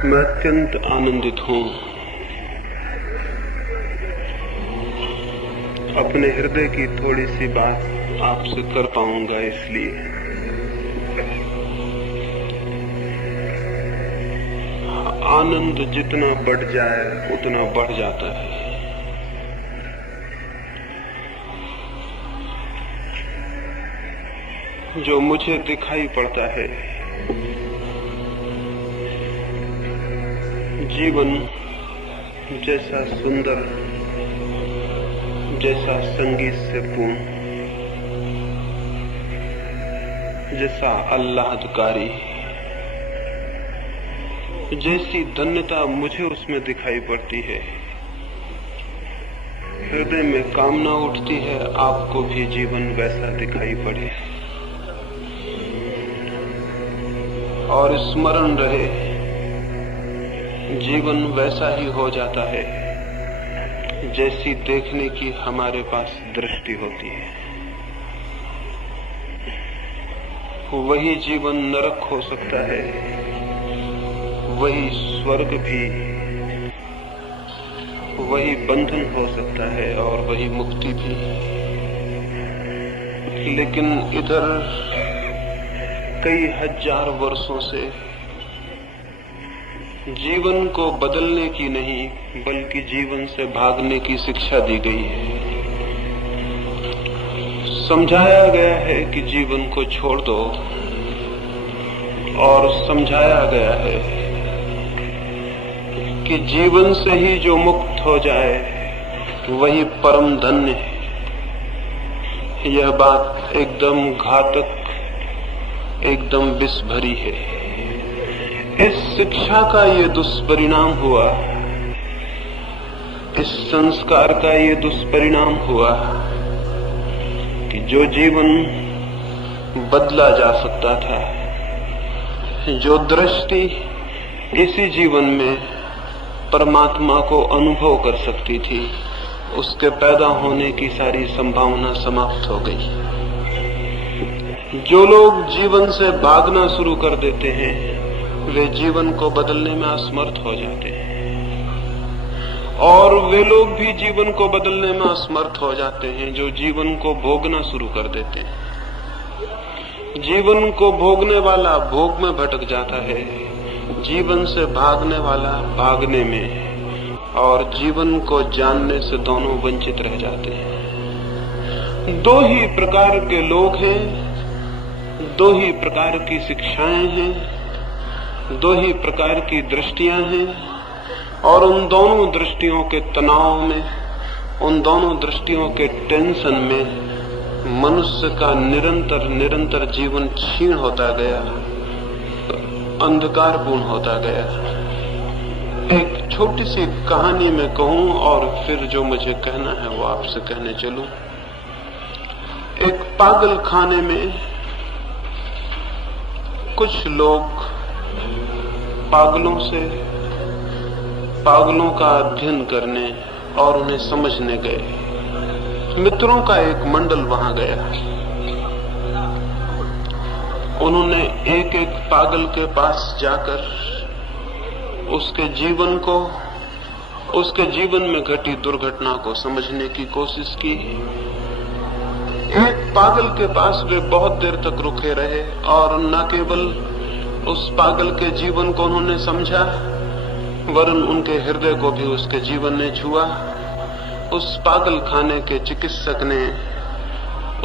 मैं अत्यंत आनंदित हूं अपने हृदय की थोड़ी सी बात आपसे कर पाऊंगा। इसलिए आनंद जितना बढ़ जाए उतना बढ़ जाता है। जो मुझे दिखाई पड़ता है, जीवन जैसा सुंदर, जैसा संगीत से पूर्ण, जैसा आह्लादकारी, जैसी धन्यता मुझे उसमें दिखाई पड़ती है, हृदय में कामना उठती है आपको भी जीवन वैसा दिखाई पड़े और स्मरण रहे जीवन वैसा ही हो जाता है जैसी देखने की हमारे पास दृष्टि होती है। वही जीवन नरक हो सकता है, वही स्वर्ग भी, वही बंधन हो सकता है और वही मुक्ति भी। लेकिन इधर कई हजार वर्षों से जीवन को बदलने की नहीं बल्कि जीवन से भागने की शिक्षा दी गई है। समझाया गया है कि जीवन को छोड़ दो और समझाया गया है कि जीवन से ही जो मुक्त हो जाए वही परम धन्य है। यह बात एकदम घातक, एकदम विष भरी है। इस शिक्षा का ये दुष्परिणाम हुआ, इस संस्कार का ये दुष्परिणाम हुआ कि जो जीवन बदला जा सकता था, जो दृष्टि इसी जीवन में परमात्मा को अनुभव कर सकती थी, उसके पैदा होने की सारी संभावना समाप्त हो गई। जो लोग जीवन से भागना शुरू कर देते हैं वे जीवन को बदलने में असमर्थ हो जाते हैं, और वे लोग भी जीवन को बदलने में असमर्थ हो जाते हैं जो जीवन को भोगना शुरू कर देते हैं। जीवन को भोगने वाला भोग में भटक जाता है, जीवन से भागने वाला भागने में, और जीवन को जानने से दोनों वंचित रह जाते हैं। दो ही प्रकार के लोग हैं, दो ही प्रकार की शिक्षाएं हैं, दो ही प्रकार की दृष्टियां हैं, और उन दोनों दृष्टियों के तनाव में, उन दोनों दृष्टियों के टेंशन में मनुष्य का निरंतर निरंतर जीवन क्षीण होता गया, अंधकारपूर्ण होता गया। एक छोटी सी कहानी मैं कहूं और फिर जो मुझे कहना है वो आपसे कहने चलूं। एक पागल खाने में कुछ लोग पागलों का अध्ययन करने और उन्हें समझने गए। मित्रों का एक मंडल वहां गया। उन्होंने एक एक पागल के पास जाकर उसके जीवन को, उसके जीवन में घटी दुर्घटना को समझने की कोशिश की। एक पागल के पास वे बहुत देर तक रुके रहे और न केवल उस पागल के जीवन को उन्होंने समझा, वरन उनके हृदय को भी उसके जीवन ने छुआ। उस पागल खाने के चिकित्सक ने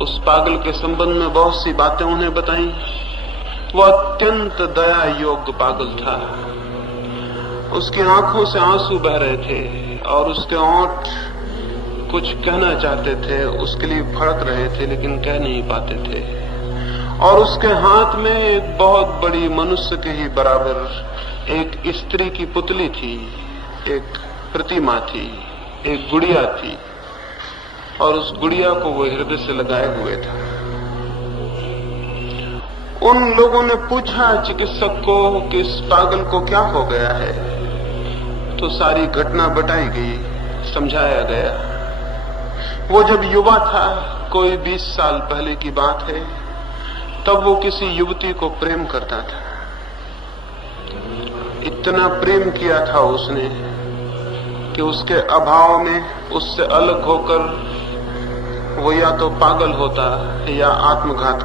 उस पागल के संबंध में बहुत सी बातें उन्हें बताई। वो अत्यंत दया योग्य पागल था। उसकी आंखों से आंसू बह रहे थे और उसके होंठ कुछ कहना चाहते थे, उसके लिए फड़क रहे थे लेकिन कह नहीं पाते थे। और उसके हाथ में एक बहुत बड़ी मनुष्य के ही बराबर एक स्त्री की पुतली थी, एक प्रतिमा थी, एक गुड़िया थी, और उस गुड़िया को वो हृदय से लगाए हुए था। उन लोगों ने पूछा चिकित्सक को कि इस पागल को क्या हो गया है, तो सारी घटना बताई गई, समझाया गया। वो जब युवा था, कोई 20 साल पहले की बात है, तब वो किसी युवती को प्रेम करता था। इतना प्रेम किया था उसने कि उसके अभाव में उससे अलग होकर वो या तो पागल होता या आत्मघात